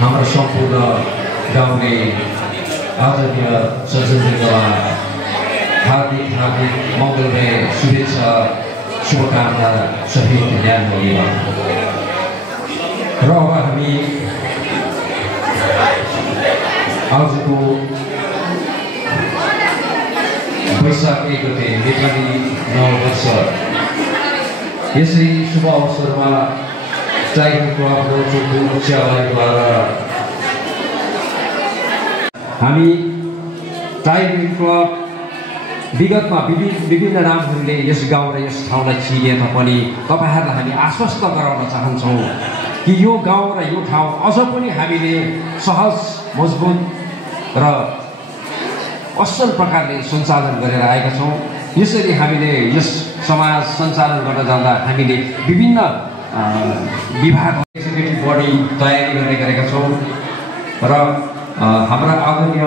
हाम्रो सम्पूर्ण गाउँले आदरणीय संसदीयमा हार्दिक मङ्गलमय शुभेच्छा शुभकामना सहित ध्यान दिएमा र अब हामी आजको वैशाख 1 गते नेपाली नववर्ष यसै शुभ अवसरमा टाइगर क्लब मुख्यालयद्वारा हामी टाइगर क्लब विगतमा विभिन्न नामहरूले यस गाउँ र यस ठाउँलाई चिने तापनि तपाईहरुलाई हामी आश्वस्त गराउन चाहन्छौँ कि यो गाउँ र यो ठाउँ अझ पनि हामीले सहज मजबुत र असल प्रकारले सञ्चालन गरेर आएका छौँ। यसरी हामीले यस समाज सञ्चालन गर्न जाँदा हामीले विभिन्न विभाग एक्जिक्युटिभ बडी तयारी गर्ने गरेका छौँ र हाम्रा आदरणीय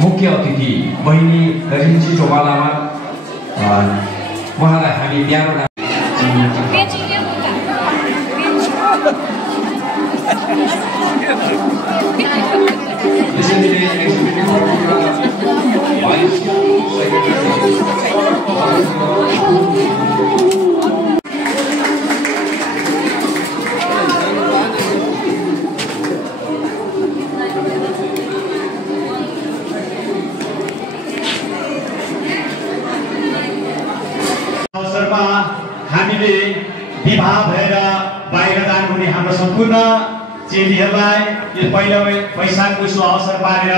मुख्य अतिथि बहिनी रिन्ची चौवालामा उहाँलाई हामी प्यारो अवसरमा हामीले विवाह भएर बाहिर जानुहुने हाम्रो सम्पूर्ण चेलीहरूलाई यो पहिलो वैशाखको शुभ अवसर पारेर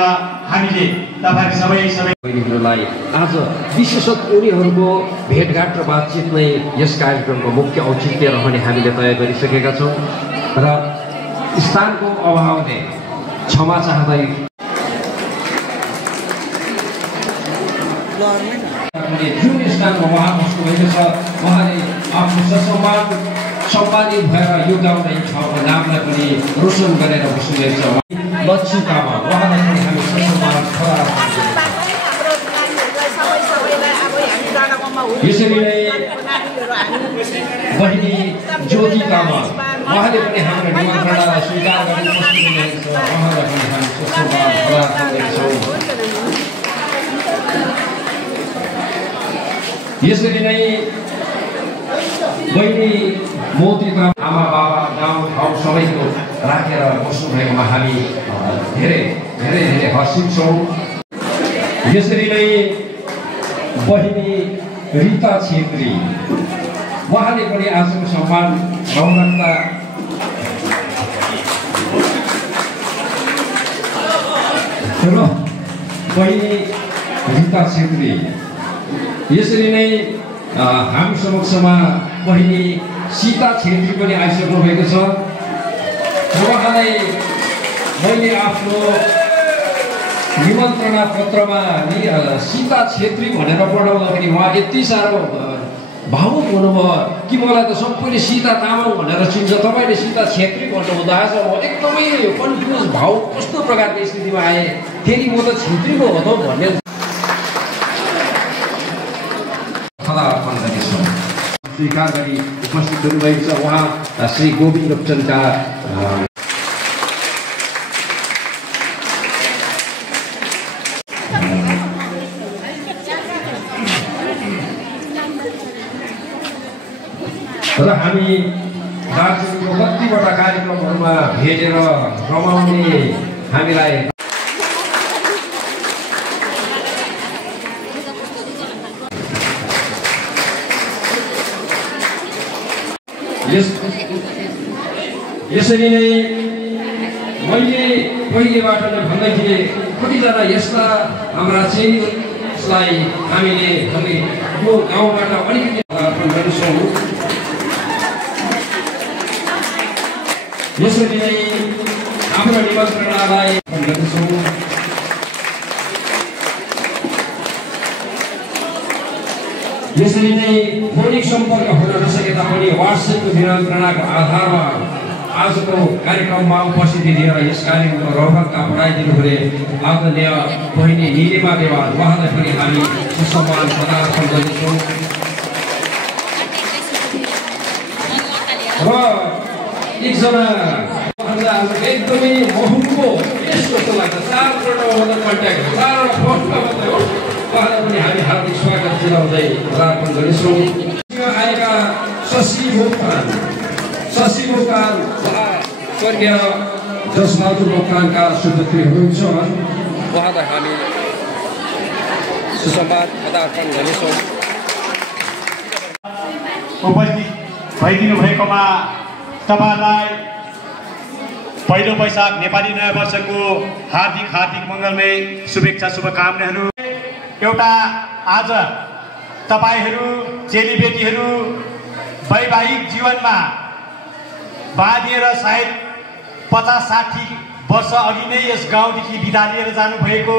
हामीले तपाईहरु सबै बहिनीहरूलाई आज विशेषतः उनीहरूको भेटघाट र बातचित नै यस कार्यक्रमको मुख्य औचित्य रहने हामीले तय गरिसकेका छौँ र स्थानको अभावले क्षमा चाहँदै जुन स्थानमा उहाँ बस्नुभएको छ उहाँले आफ्नो सम्मानित भएर यो गाउँ र यो ठाउँको नामलाई पनि रोशन गरेर बस्नुभएको छ। लक्ष्मी तामा उहाँलाई पनि हामी सम्मान यसरी नै बहिनी ज्योति तामा उहाँले पनि हाम्रो निमन्त्रणालाई स्वीकार गरेर बस्नुभएको छ। उहाँलाई पनि हामी सम्मान गर्छौँ। यसरी नै बहिनी मोती आमा बाबा गाउँ ठाउँ सबैको राखेर बस्नुभएकोमा हामी धेरै धेरै धेरै हर्षित छौँ। यसरी नै बहिनी रिता छेत्री उहाँले पनि आजको सम्मान गौरवता र बहिनी रिता छेत्री यसरी नै हामी समक्षमा बहिनी सीता छेत्री पनि आइसक्नु भएको छ। उहाँलाई मैले आफ्नो निमन्त्रणा पत्रमा सीता छेत्री भनेर पढाउँदाखेरि उहाँ यति साह्रो भावुक हुनुभयो कि मलाई त सबैले सीता तामाङ भनेर चिन्छ, तपाईँले सीता छेत्री भन्नुहुँदा आज म एकदमै कन्फ्युज भावुक कस्तो प्रकारको स्थितिमा आएँ, फेरि म त छेत्रीको हो त भन्ने स्वीकार गरी उपस्थित हुनुभएको छ। उहाँ श्री गोविन्द लोप्चनका र हामी दार्जिलिङको कतिवटा कार्यक्रमहरूमा भेटेर रमाउने हामीलाई यसरी नै मैले पहिलेबाट नै भन्दै थिएँ कतिजना यस्ता हाम्रा चेलीलाई हामीले भने यो गाउँबाट अलिकति अर्पण गर्छौँ। यसरी नै हाम्रो निमन्त्रणालाई अर्पण गर्छौँ। यसरी नै फोनिक सम्पर्क हुन नसके तापनि वाट्सएपको निमन्त्रणाको आधारमा आजको कार्यक्रममा उपस्थिति दिएर यस कार्यक्रमको रौनकता बढाइदिनु हुने आदरणीय बहिनी निलिमा देवाल उहाँलाई पनि हामी सम्मान प्रदान गर्दछौँ। र एकजना एकदमै महँगो यस्तो लाग्छ 4 करोडभन्दा कन्ट्याक्ट 4 पोस्टमा मात्रै हो उहाँलाई पनि हामी हार्दिक स्वागत जनाउँदै प्रार्थना गर्छौँ। आएका शशि मोक्तान स्वर्गीय जसबहादुर मोक्तानका सुपुत्री हुनुहुन्छ उहाँलाई हामी सुसम्मान पदार्पण गर्नेछौँ। उपस्थित भइदिनु भएकोमा तपाईँलाई पहिलो वैशाख नेपाली नयाँ वर्षको हार्दिक मङ्गलमय शुभेच्छा शुभकामनाहरू। एउटा आज तपाईँहरू चेलीबेटीहरू वैवाहिक जीवनमा बाँधिएर सायद 50-60 वर्ष अघि नै यस गाउँदेखि बिदा लिएर जानुभएको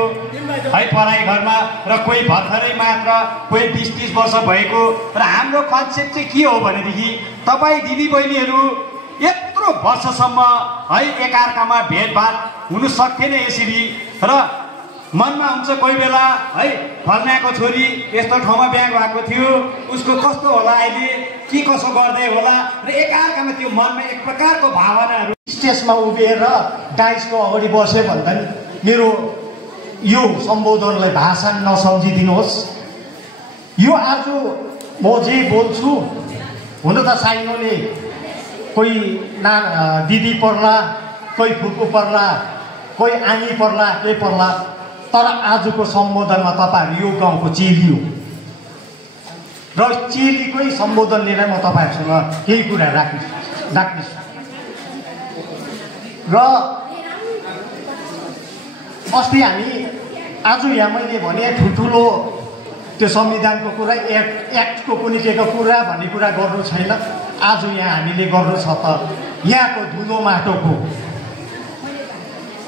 है पराई घरमा र कोही भर्खरै मात्र कोही 20-30 वर्ष भएको र हाम्रो कन्सेप्ट चाहिँ के हो भनेदेखि तपाईँ दिदीबहिनीहरू यत्रो वर्षसम्म है एकअर्कामा भेटभाट हुनु सक्थेन यसरी र मनमा हुन्छ कोही बेला है फल्नाको छोरी यस्तो ठाउँमा बिहा भएको थियो उसको कस्तो होला अहिले के कसो गर्दै होला र एकअर्कामा त्यो मनमा एक प्रकारको भावनाहरू स्टेजमा उभिएर डाइसको अगाडि बसे भन्दा मेरो यो सम्बोधनलाई भाषण नसम्झिदिनुहोस्। यो आज म जे बोल्छु हुन त साइनोले कोही दिदी पर्ला कोही फुपू पर्ला कोही आनी पर्ला के पर्ला तर आजको सम्बोधनमा तपाईँहरू यो गाउँको चेली हो र चेलीकै सम्बोधन लिएर म तपाईँहरूसँग केही कुरा राख्नेछु। र अस्ति हामी आज यहाँ मैले भने ठुल्ठुलो त्यो संविधानको कुरा एक्टको कुनै केको कुरा भन्ने कुरा गर्नु छैन। आज यहाँ हामीले गर्नु छ त यहाँको धुलो माटोको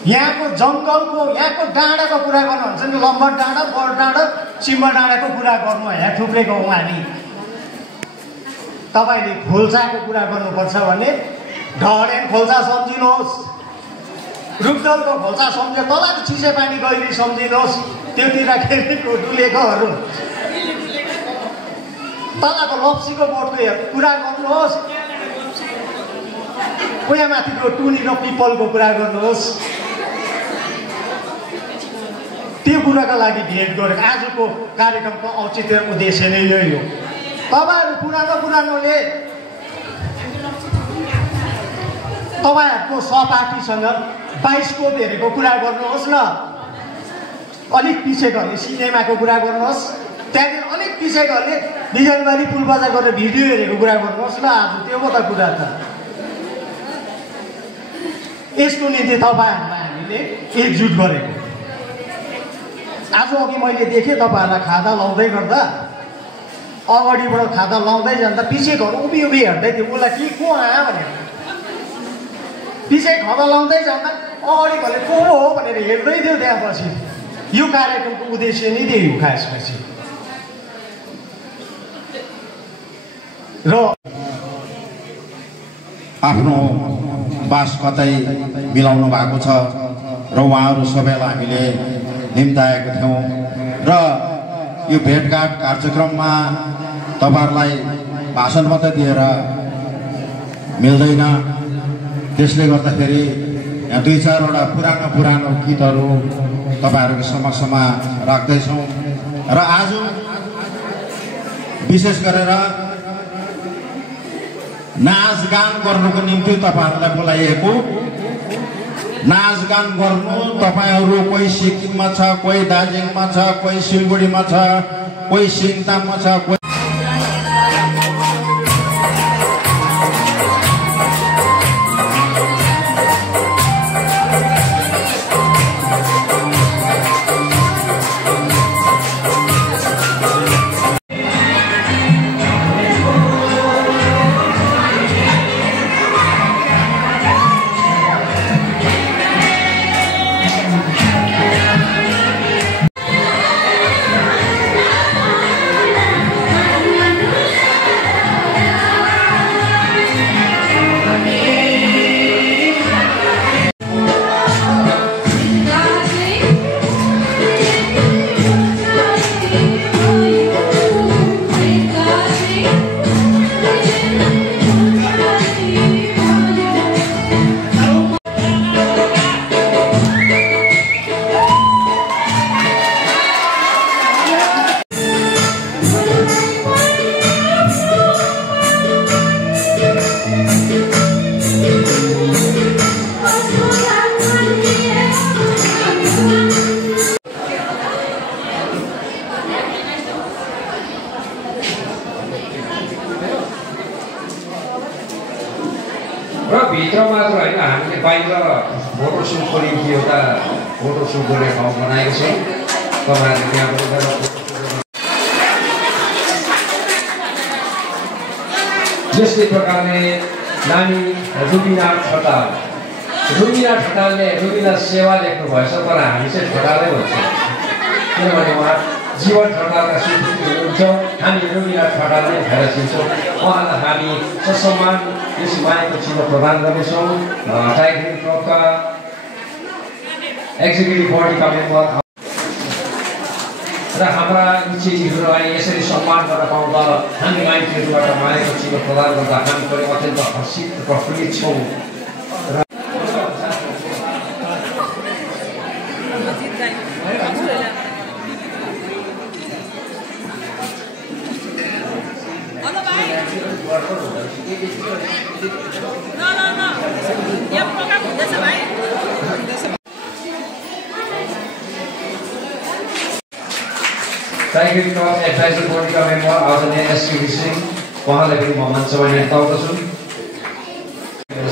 यहाँको जङ्गलको यहाँको डाँडाको कुरा गर्नुहुन्छ नि लम्बर डाँडा बड डाँडा सिम्बा डाँडाको कुरा गर्नु यहाँ थुप्रै गाउँमा हामी तपाईँले खोल्साको कुरा गर्नुपर्छ भने ढडेन खोल्सा सम्झिनुहोस् रुखदलको खोल्सा सम्झ्यो तलको चिसे पानी गहिरी सम्झिनुहोस् त्योतिर खेलेको डुलेकोहरू तलको लप्सीको बोटको कुरा गर्नुहोस् कोयामाथिको टुनी र पिपलको कुरा गर्नुहोस्। त्यो कुराका लागि भेट गरेको आजको कार्यक्रमको औचित्य उद्देश्य नै यही हो। तपाईँहरू पुरानोले तपाईँहरूको सहपाठीसँग बाइस्कोप हेरेको कुरा गर्नुहोस् न। अलिक पछि गएर सिनेमाको कुरा गर्नुहोस् त्यहाँदेखि अलिक पछि गएर बिजनबारी पुल बजार गरेर भिडियो हेरेको कुरा गर्नुहोस् न। आज त्यो पो त कुरा त यसको निम्ति तपाईँहरूलाई हामीले एकजुट गरेको। आज अघि मैले देखेँ तपाईँहरूलाई खादा लाउँदै गर्दा अगाडिबाट खादा लाउँदै जाँदा पछि घर उभि हेर्दै थियो उसलाई के को आयो भनेर पछि खादा लाउँदै जाँदा अगाडि भने को हो भनेर हेर्दै थियो त्यहाँपछि। यो कार्यक्रमको उद्देश्य नै त्यही हो खासपछि। र आफ्नो बास कतै मिलाउनु भएको छ र उहाँहरू सबैलाई हामीले निम्ताएको थियौँ र यो भेटघाट कार्यक्रममा तपाईँहरूलाई भाषण मात्रै दिएर मिल्दैन। त्यसले गर्दाखेरि यहाँ 2-4वटा पुरानो गीतहरू तपाईँहरूको समक्षमा राख्दैछौँ र आज विशेष गरेर नाचगान गर्नुको निम्ति तपाईँहरूलाई बोलाइएको। नाचगान गर्नु तपाईँहरू कोही सिक्किममा छ कोही दार्जिलिङमा छ कोही सिलगढीमा छ कोही सिङताममा छ कोही भित्र मात्र होइन हामीले बाहिर फोटो सुटको निम्ति एउटा फोटो सुट गर्ने ठाउँ बनाएको छौँ तपाईँहरूले त्यहाँबाट गएर जस्तै प्रकारले नानी रुबिना ठटालले रुबिना सेवा लेख्नु भएछ तर हामी चाहिँ ठटालै भन्छ किनभने उहाँ जीवन ठटालका स्वीकृति हुनुहुन्छ हामी रुबिना ठटालले भएर चिन्छौँ उहाँलाई हामी ससम्मान यस मायाको चिन्ह प्रदान गर्नेछौँ टाइगर क्लबका एक्जिक्युटिभ बडीका मेम्बर र हाम्रा इच्छितहरूलाई यसरी सम्मान गर्न पाउँदा हामी माइतीहरूबाट मायाको चिन्ह प्रदान गर्दा हामी पनि अत्यन्त हर्षित प्रफुल्लित छौँ टाइगर क्लब एडभाइजरी बोर्डका मेम्बर आदरणीय एसके सिंह उहाँलाई पनि म मञ्चमा निम्ताउँदछु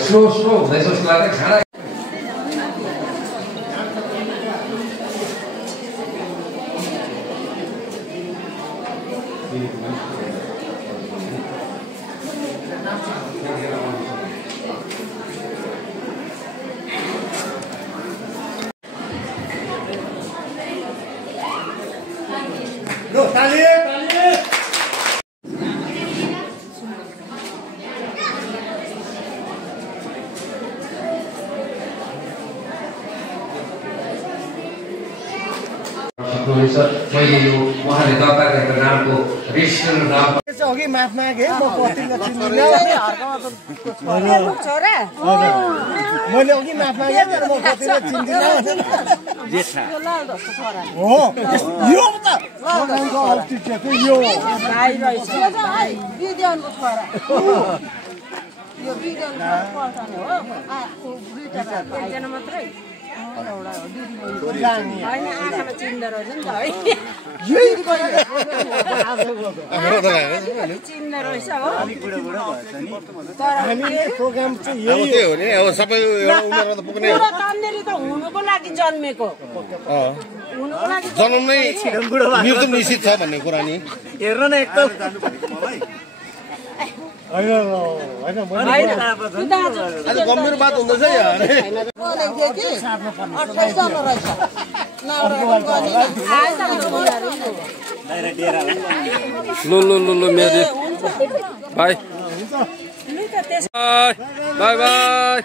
स्लो हुँदैछ जस्तो लाग्छ खाना मैले यो उहाँले दर्ता गरेको नामको रेजिस्टर नाम अघि माफ मागे म पतिले चिन्दिनँ मैले अघि माफ मागे तर म पतिले चिन्दिनँ हो यो त लगानको अल्टिट्युड यो भाइ रहेछ बिदेनको छोरा यो बिदेनको पल्टाने हो दुईटा एकजना मात्रै हुनुको लागि जन्मेको जन्म नै मृत्यु निश्चित छ भन्ने कुरा नि हेर्न न एकदम गम्भीर बात हुँदैछ यार लो मेरी बाई बाई बाई